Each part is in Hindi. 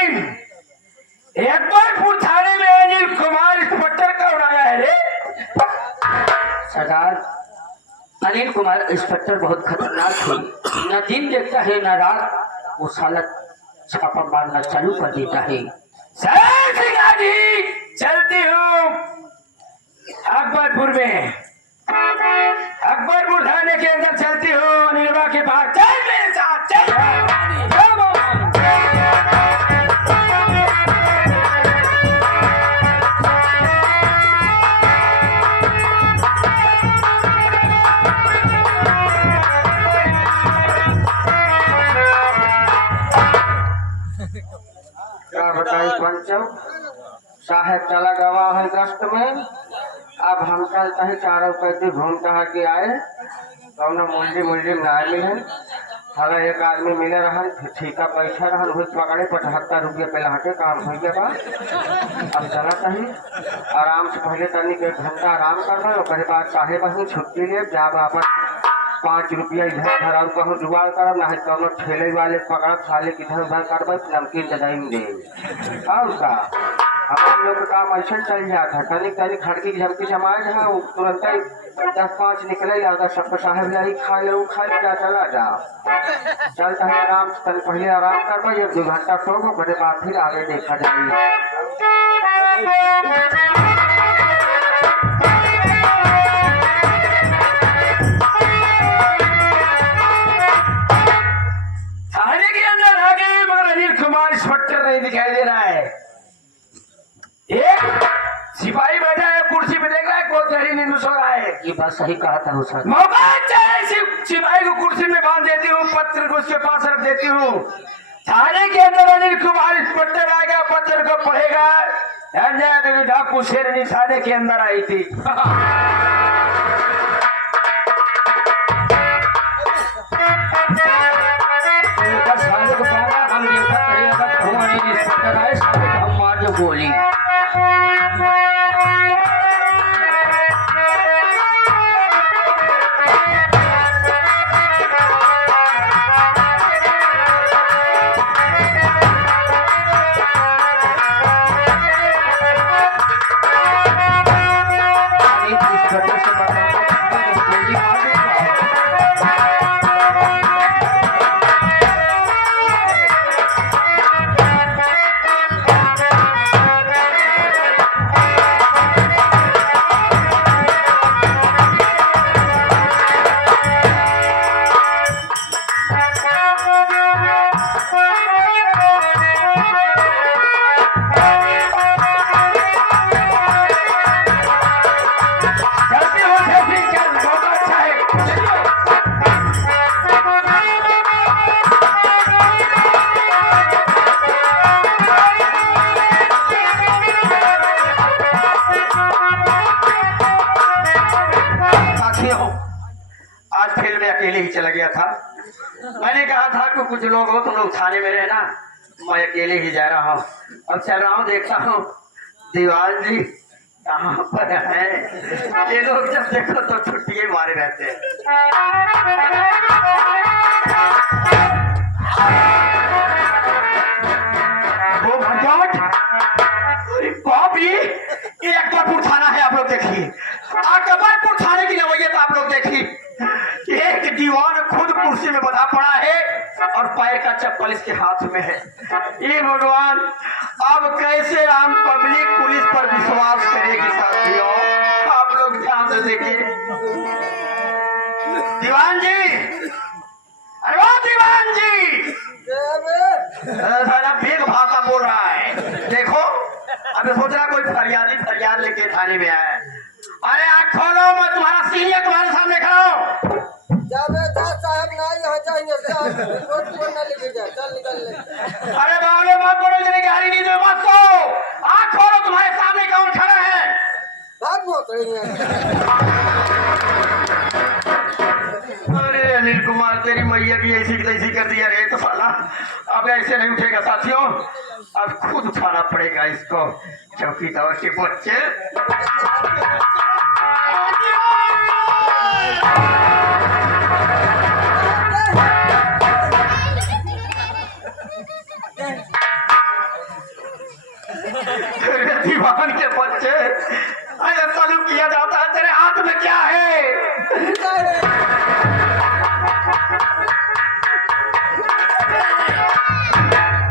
दिन अकबरपुर थाने में अनिल कुमार इंस्पेक्टर कौन आया है रे? सरदार, अनिल कुमार इंस्पेक्टर बहुत खतरनाक है। न दिन देखता है न रात। वो साला छापा मारना चालू कर देता है। चलती हूँ अकबरपुर में, अकबरपुर थाने के अंदर चलती हूँ। अनिलवा के पास चल मेरे साथ चल। क्या बताई पंचम साहेब चला गवा है गश्त में। अब हम चलते हैं चारों पैसे घूम टहा के आए। कौन मुलजिम ना मिले। साला एक आदमी मिले रहा ठीका पैसा रहा वही पकड़े 75 रुपये पे लहाटे काम हो गया बा। अब चला कहीं आराम से पहले तनी के 1 घंटा आराम करना। उसके बाद साहेब ही छुट्टी ले जब वापस 5 रुपया इधर उधर और कहूँ जुगाड़ करब ना कौन ठेले वाले पकड़ब साले इधर उधर करब नमकीन ददाई दे। और का हम लोग का काम ऐसा चल जाता तनिक तनिक खड़की झमकी समाज है तुरंत 10-5 निकले अगर सबको साहेब नहीं खा ले खा जा चला जा। चल कहीं आराम से पहले आराम करबो 1-2 घंटा सोबो बड़े बाद फिर आगे देखा जाएगी। थाने के अंदर आ गए मगर अनिल कुमार इंस्पेक्टर नहीं दिखाई दे रहा है। एक सिपाही बैठा है कुर्सी पे देख रहा है कोई गहरी नींद में सो रहा है। ये बात सही कहा था उसका। मौका चाहे सिपाही को कुर्सी में बांध देती हूँ, पत्र को उसके पास रख देती हूँ। थाने के अंदर अनिल कुमार इंस्पेक्टर आएगा, पत्र को पढ़ेगा, ध्यान जाएगा डाकू शेरनी थाने के अंदर आई थी। हम मार जो गोली आज फिल्म में अकेले ही चला गया था। मैंने कहा था कि कुछ लोग हो तुम लोग थाने में रहना, मैं अकेले ही जा रहा हूँ। अब चल रहा हूँ देखता हूँ दीवान जी कहाँ पर है। ये लोग जब देखो तो छुट्टियां मारे रहते हैं। वो भगवान बाप ये अकबरपुर थाना है। आप लोग देखिए अकबरपुर थाने की रवैयत आप लोग देखिए। एक दीवान खुद कुर्सी में बंधा पड़ा है और पैर का चप्पल इसके हाथ में है। ये भगवान अब कैसे आम पब्लिक पुलिस पर विश्वास करेगी साथियों? आप लोग ध्यान से देखिए। दीवान जी, अरे वो दीवान जी सारा बेग भाषा बोल रहा है। देखो अभी सोच रहा कोई फरियाद लेके थाने में आया है। अरे आँख खोलो, मैं तुम्हारा सीनियर तुम्हारे सामने खड़ा हूँ। साहब ना यहाँ जाएंगे ना लेके जा चल निकल ले। अरे बावले मत बोलो, जरा गहरी नींद में मत सो। आँख खोलो, तुम्हारे सामने कौन खड़ा है? भाग बहुत अरे अनिल कुमार तेरी मैया भी ऐसी की तैसी कर दिया रे। तो साला अब ऐसे नहीं उठेगा साथियों, अब खुद उठाना पड़ेगा इसको। चौकीदार के बच्चे तेरे दीवान के बच्चे ऐसा सलूक किया जाता है, तेरे हाथ में क्या है?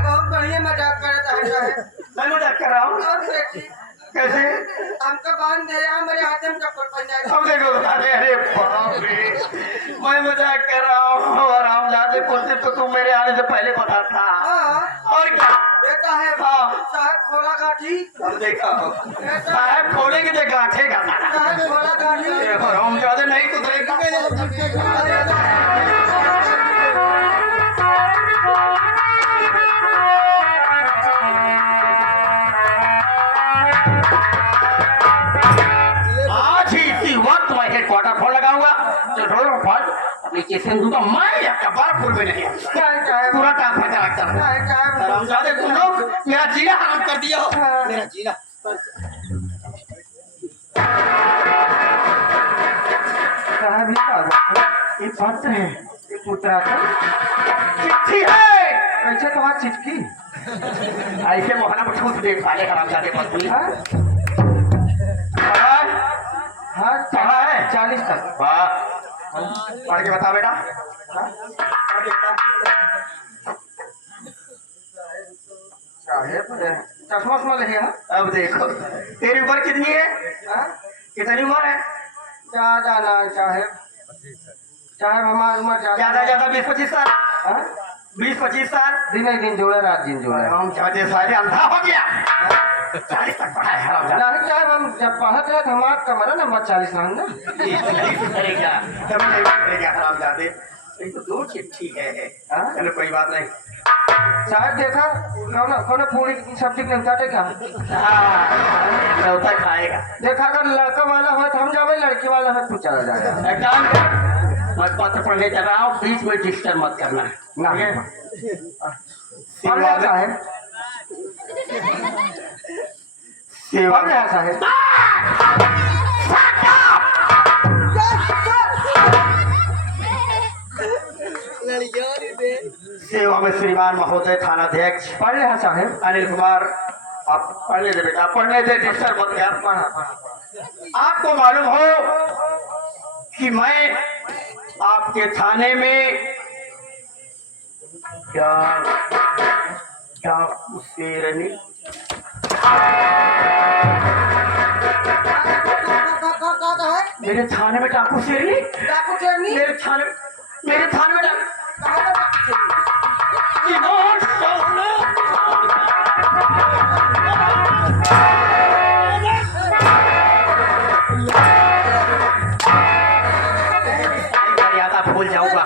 बहुत बढ़िया मजाक करता है साहब। मैं मजाक कर रहा हूँ। और देखिए, कैसे? हमको बांध दे रहा, मेरे हाथ में चप्पल पड़ जाएगा। हम देखो, अरे बाप रे, मैं मजाक कर रहा हूँ और हम जाते पहुंचे तो तुम मेरे आने से पहले पता था। हाँ, और क्या? देता है हाँ। साहब खोला गाठी। अब देखा साहब खोलेंगे तो गांठे का साहब खोला गाठी। हम ज्यादा नहीं सुधरेगा। आज ही इसी वक्त मैं हेडक्वार्टर फोन लगाऊंगा तो ढोल फल एप्लीकेशन दूंगा। मैं कबार फूल में नहीं पूरा काम खर्चा लगता है। हम ज्यादा तुम लोग मेरा जीना हराम कर दिया हो। मेरा जीना साहब ये पत्र है, ये पुत्रा का चिट्ठी है। कैसे तुम्हारी चिटकी? ऐसे मोहना को ठूस दे साले हराम जाते पत्नी। हाँ हाँ, कहाँ है? 40 तक। वाह, पढ़ के बता बेटा। साहेब चश्मा उस्मा ले लिया? अब देखो तेरी उम्र कितनी है? हाँ? कितनी उम्र है? ज्यादा ना साहेब, साहेब हमारी उम्र ज्यादा ज्यादा 20-25 साल। हाँ? 20-25 साल। दिन ही दिन जोड़े, रात दिन जोड़े। हम चाहते साले अंधा हो गया। 40 तक पढ़ा है हराम जादा। नहीं साहब, हम जब पढ़त रहे तो हमारा कमरा नंबर 40 ना ना। नहीं सुधरेगा, कभी नहीं सुधरेगा हराम जादे। ये तो दो चिट्ठी है। हाँ? चलो कोई बात नहीं। साहब देखा कौन पूरी की सब्जी नहीं काटे का? हाँ, लौटा खाएगा। देखा अगर लड़का वाला हो तो हम जावे, लड़की वाला हो तो चला जाएगा। एक काम कर, मैं पत्र पढ़ने चल रहा हूँ, बीच में डिस्टर्ब मत करना। ना ठीक है? पढ़ लिया साहेब, सेवा पढ़ लिया साहेब। सेवा में श्रीमान महोदय थानाध्यक्ष पढ़ लिया साहेब। अनिल कुमार। आप पढ़ने दे बेटा, पढ़ने दे, डिस्टर्ब मत कर। पढ़ा। आपको मालूम हो कि मैं आपके थाने में क्या क्या शेरनी मेरे थाने में डाकू शेरनी मेरे थाने में मर्यादा भूल जाऊंगा।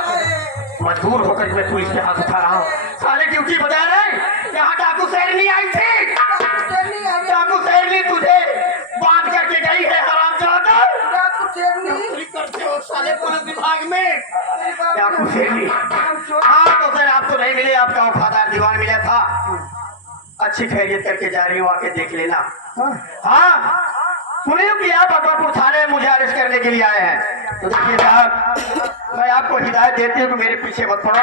मजबूर होकर मैं पुलिस के हाथ उठा रहा हूँ। सारे ड्यूटी बजा रहे, यहाँ डाकू शेरनी आई थी। डाकू शेरनी तुझे बांध करके गई है हरामजादा। नौकरी करते हो साले पुलिस विभाग में। डाकू शेरनी, हाँ तो सर आपको नहीं मिले, आपका वफादार दीवान मिला था। अच्छी खैरियत करके जा रही हूँ, आके देख लेना। हाँ सुनिए कि आप अकबरपुर थाने में मुझे अरेस्ट करने के लिए आए हैं। तो देखिए साहब, मैं आपको हिदायत देती हूँ कि मेरे पीछे मत पड़ो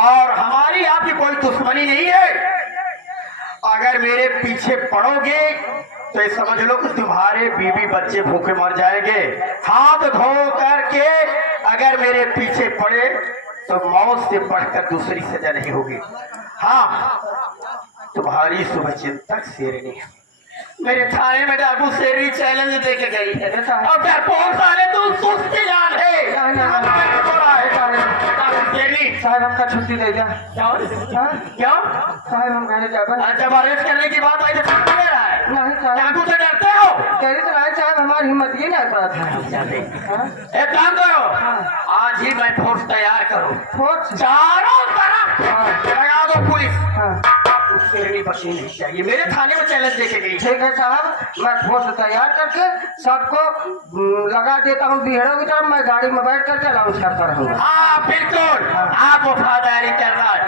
और हमारी आपकी कोई दुश्मनी नहीं है। अगर मेरे पीछे पड़ोगे तो ये समझ लो कि तुम्हारे बीवी बच्चे भूखे मर जाएंगे। हाथ धो करके अगर मेरे पीछे पड़े तो मौत से बढ़कर दूसरी सजा नहीं होगी। हाँ, तुम्हारी शुभ चिंतक शेरनी है। मेरे थाने में डाकू शेरनी चैलेंज देके गई है और डरपोक साले तू सुस्त जान है। शेरनी साहब हमका छुट्टी दे दिया। क्यों? साहब हम कहने जाए जब अरेस्ट करने की बात आई तो छुट्टी दे रहा है। नहीं साहब, डाकू से डरते हो? कह तो रहे साहब हमारी हिम्मत ये नहीं पड़ा था। एक काम करो, आज ही मैं फोर्स तैयार करो, फोर्स? चारों तरफ लगा दो पुलिस। हाँ शेरनी बचनी नहीं चाहिए। मेरे थाने में चैलेंज देके गई। ठीक है साहब, मैं फोर्स तैयार करके सबको लगा देता हूँ बिहड़ों की तरफ। मैं गाड़ी में बैठ करके अनाउंस करता रहूँगा। हाँ बिल्कुल, आप वफादारी कर रहा है।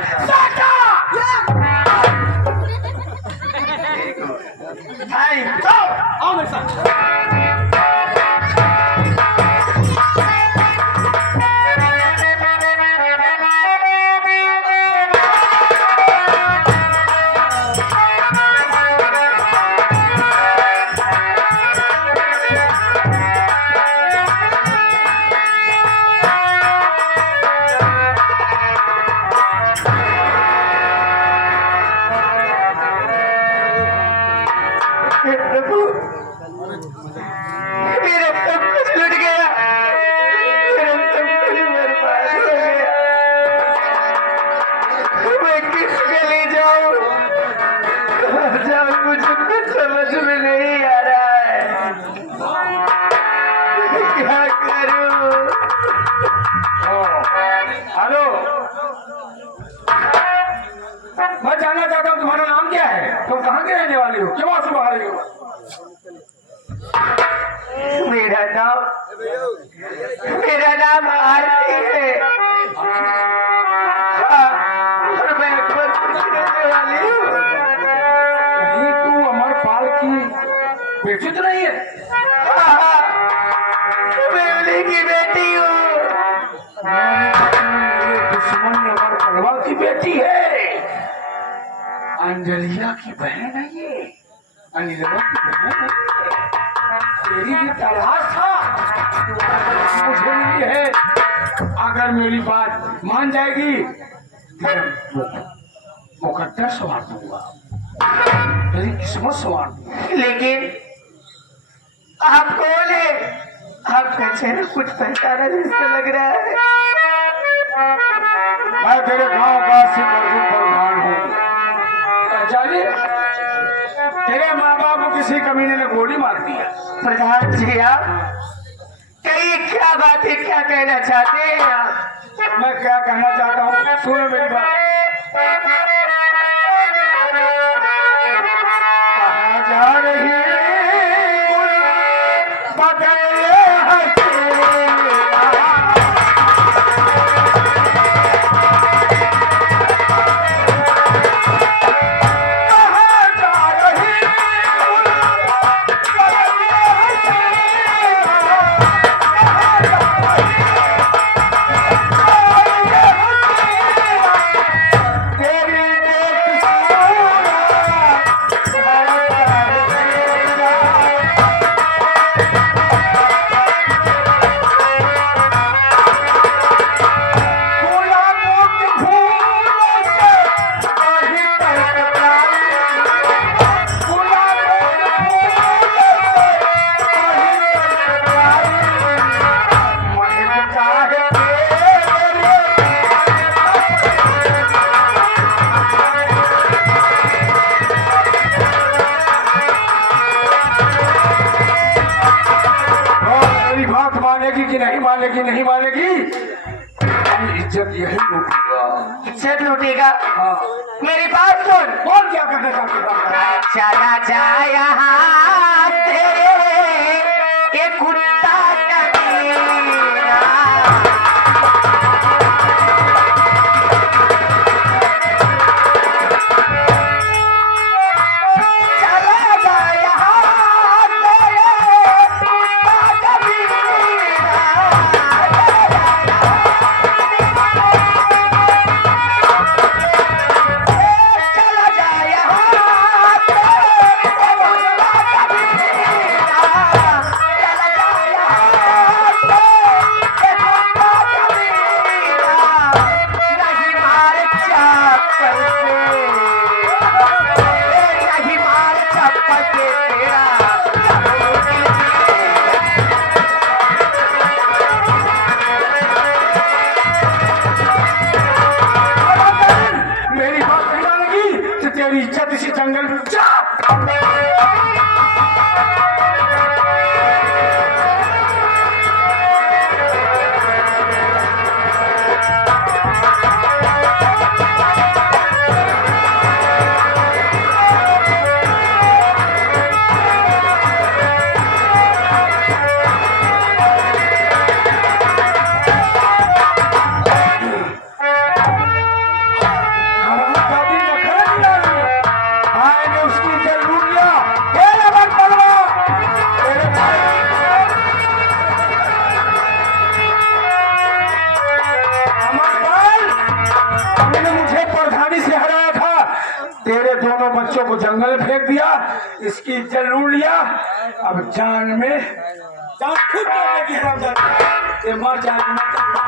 आओ मेरे साथ। समझ में नहीं आ रहा है, क्या करूं? हेलो, मैं जानना चाहता हूँ तुम्हारा नाम क्या है? तुम कहाँ के रहने वाली हो? क्यों आंसू बहा रही हो? मेरा नाम आरती है। हाँ, और मैं अकबरपुर की रहने वाली हूँ। कहीं तू अमर पाल की बेटी तो नहीं है? हाँ, मैं उन्हीं की बेटी हूँ। मेरे दुश्मन अमर पलवाल की बेटी है। अंजलिया की बहन है ये। अनिलवा की बहन है। तेरी भी तलाश था, मुझे मिली है। अगर मेरी बात मान जाएगी, मुकद्दर सवार दूंगा, तेरी किस्मत सवार दूंगा। लेकिन आप कौन है? आपका चेहरा कुछ पहचाना जैसा लग रहा है। मैं तेरे गांव का सिकंदर प्रधान हूँ। जाने, तेरे माँ बाप को किसी कमीने ने गोली मार दिया। प्रधान जी, आप कहिए क्या बात है, क्या कहना चाहते हैं आप? मैं क्या कहना चाहता हूँ, सुनो मेरी बात। कहाँ जा रही बदले कि नहीं मानेगी, नहीं मानेगी, इज्जत यही लूटूंगा। इज्जत लूटेगा? हाँ। मेरी बात सुन। कौन क्या करना चाहते हैं? चला जा यहाँ से ये कुत्ता कमीना। चला जा यहाँ से ये कुत्ता कमीना। चला जा यहाँ से ये कुत्ता कमीना। चला जा यहाँ से ये कुत्ता कमीना। नहीं मार चप्पल से, नहीं मार चप्पल से तेरा मेरी बात नहीं मानेगी तो तेरी इज्जत इसी जंगल में जा। उसकी इज्जत लूट लिया। तेरे बात पलवा, तेरे भाई अमरपाल, तुमने मुझे प्रधानी से हराया था, तेरे दोनों बच्चों को जंगल में फेंक दिया, इसकी इज्जत लूट लिया। अब जान में जान खुद करने की हरामजादी, ये मर जाएगी, मर जाएगी।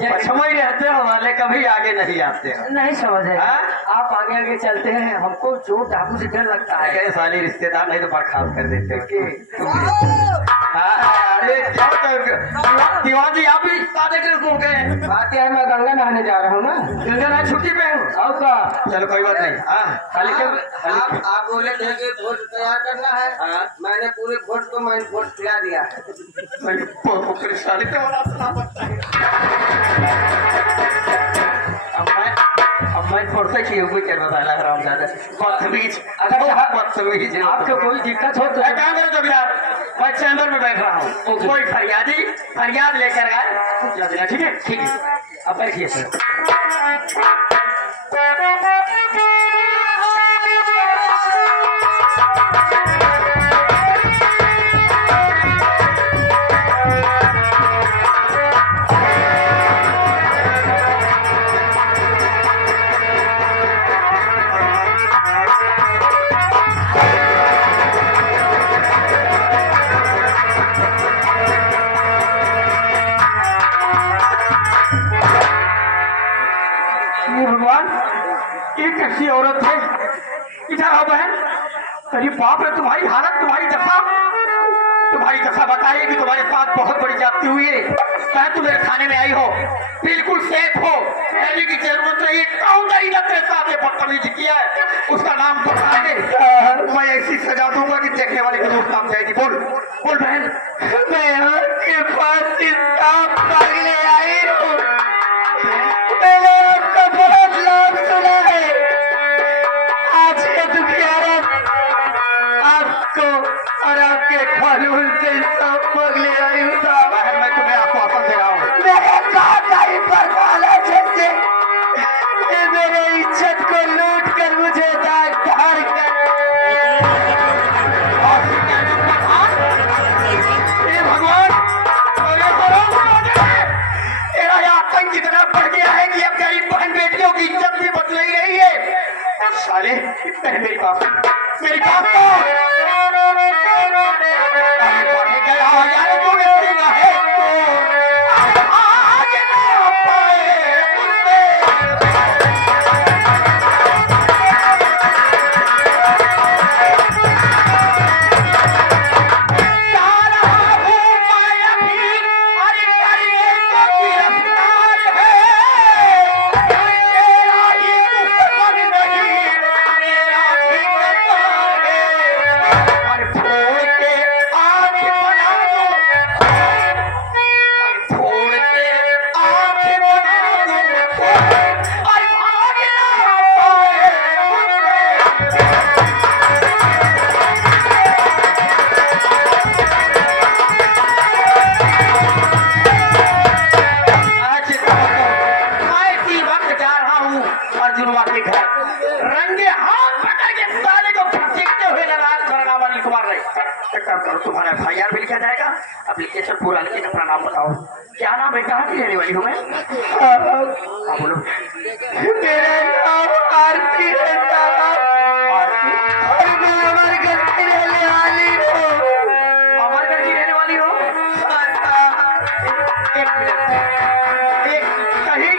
पछम ही रहते हो वाले, कभी आगे नहीं आते हो। नहीं समझ है हाँ? आप आगे आगे चलते हैं, हमको चोर डाकू से डर लगता है। अरे साली रिश्तेदार नहीं तो बर्खास्त कर देते हो। हाँ, अरे क्या दीवान जी आप भी सादे ड्रेस हो गए। बात यह है मैं गंगा नहाने जा रहा हूँ ना। गंगा नहाने छुट्टी पे हूँ। और का चलो कोई बात नहीं। हाँ खाली आप बोले थे कि भोज तैयार करना है। हाँ। मैंने पूरे भोज को मैंने भोज खिला दिया है। साली का बड़ा सुना पड़ता है। अब मैं थोड़ा की हुई कर बता लग रहा हूँ ज्यादा बदतमीज। बदतमीज आपको कोई दिक्कत हो तो क्या करो जोगिरार, मैं चैम्बर में बैठ रहा हूँ, कोई फरियादी फरियाद लेकर आए। ठीक है ठीक है, अब बैठिए सर। ये भगवान, ये कैसी औरत है? इधर आओ बहन। अरे बाप रे, तुम्हारी हालत, तुम्हारी दशा बताएगी। तुम्हारे साथ बहुत बड़ी जाती हुई है। मैं तुम्हें थाने में आई हो, बिल्कुल सेफ हो, कहने की जरूरत नहीं। कौन नहीं ना तेरे साथ बदतमीजी किया है, उसका नाम बता दे। मैं ऐसी सजा दूंगा कि देखने वाले की रूप नाम जाएगी। बोल बोल बहन। मैं आपके पास इंसाफ मांगने आई हूँ। मैंने आपका बहुत नाम सुना है। आज के दुखियारा आपको और आपके कानून से इंसाफ मांगने आई हूँ। बहन मैं तुम्हें आश्वासन दे रहा हूँ, मेरे काकाई पर वाला जैसे ये मेरे इज्जत को लूट कर मुझे दाग धार कर भगवान, तेरा आतंक कितना बढ़ गया है कि अब गरीब बहन बेटियों की इज्जत भी बच नहीं रही है। साले मेरी बात तो गया यार, तू निकलेगा है तो आगे ना पाए मुझसे। अर्जुनवा के घर रंगे हाथ पकड़ के साले को घसीटते हुए नाराज करना वाली कुमार रहे। करो तुम्हारा FIR भी लिखा जाएगा। एप्लीकेशन पूरा लिखिए, अपना नाम बताओ। क्या नाम है, कहाँ की रहने वाली हूँ मैं? हाँ बोलो। मेरा नाम आरती है साहब। आरती? और मैं अमरगढ़ की रहने वाली हूँ। अमरगढ़ की रहने वाली हो? एक मिनट, कहीं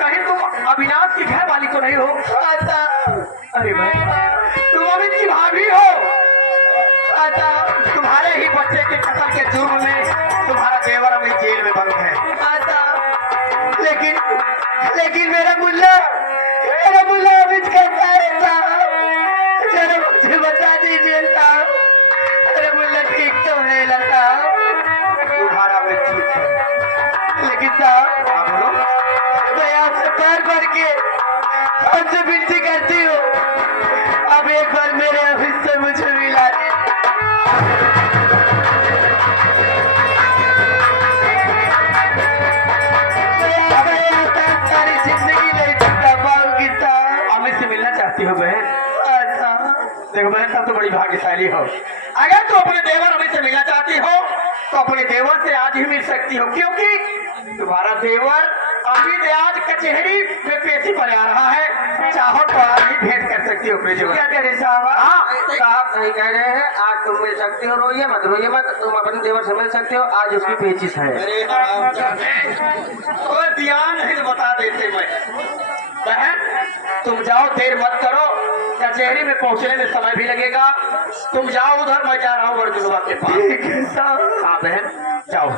कहीं तुम अविनाश की घर वाली तो नहीं हो? अरे भाई, तुम अमित की भाभी हो? तुम्हारे ही बच्चे के कत्ल के जुर्म में तुम्हारा देवर अभी जेल में बंद है। लेकिन मेरा मुल्ला अमित कैसा है साहब? जरा मुझे बता दीजिए साहब। अरे मुल्ला ठीक तो है ना साहब? तुम्हारा भी ठीक है, लेकिन साहब आप बोलो। मैं आपसे पैर भर के आपसे विनती करती हूँ, अब एक बार मेरे ऑफिस से मुझे मिला दे। सारी जिंदगी नहीं चुका पाऊंगी साहब। अमित से मिलना चाहती हो बहन? देखो बहन, तब तो बड़ी भाग्यशाली हो। अगर तुम अपने देवर अमित से मिलना चाहती हो तो अपने देवर से आज ही मिल सकती हो, क्योंकि तुम्हारा देवर अमित आज कचहरी में पेशी पर आ रहा है। चाहो तो आज ही भेंट कर सकती हो। अपने जीवन क्या कह रहे साहब? हाँ साहब सही कह रहे हैं। आज तुम मिल सकते हो, रोइए मत, तुम अपने देवर से मिल सकते हो। आज उसकी पेचिश है। कोई ध्यान नहीं तो बता देते मैं। बहन तुम जाओ, देर मत करो, कचहरी में पहुंचने में समय भी लगेगा। तुम जाओ उधर, मैं जा रहा हूँ अर्जुनवा के पास। ठीक है साहब। हाँ बहन जाओ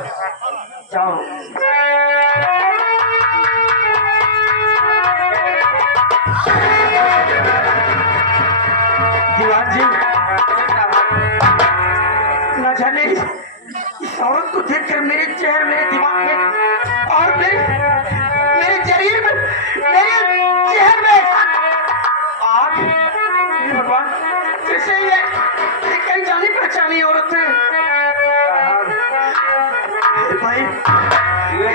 जाओ। दीवान जी, न जाने इस औरत को देखकर मेरे चेहरे, मेरे दिमाग में और मेरे शरीर में, मेरे चेहरे में आग। हे भगवान, कैसे ये कहीं जानी पहचानी औरत है? भाई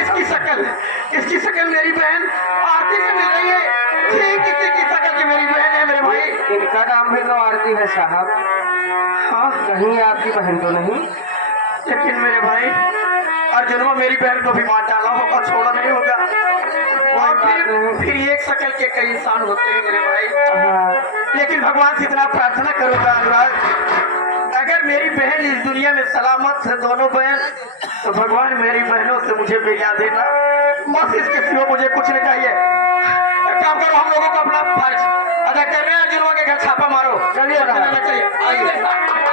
इसकी शकल मेरी बहन आरती से मिल रही है। ठीक इसी की शकल की मेरी बहन है मेरे भाई। इनका नाम भी तो आरती है साहब। हाँ, कहीं आपकी बहन तो नहीं? लेकिन मेरे भाई अर्जुनवा मेरी बहन को भी मार डाला होगा, छोड़ा नहीं होगा। और फिर एक शकल के कई इंसान होते हैं मेरे भाई। हाँ, लेकिन भगवान से इतना प्रार्थना करूंगा अनुराग, अगर मेरी बहन इस दुनिया में सलामत है, दोनों बहन, तो भगवान मेरी बहनों से मुझे मिला देना। बस इसके सिवा मुझे कुछ नहीं चाहिए। एक काम करो, हम लोगों को अपना फर्ज अदा कर रहे हैं। अर्जुनवा के घर छापा मारो। चलिए। चलिए आइए।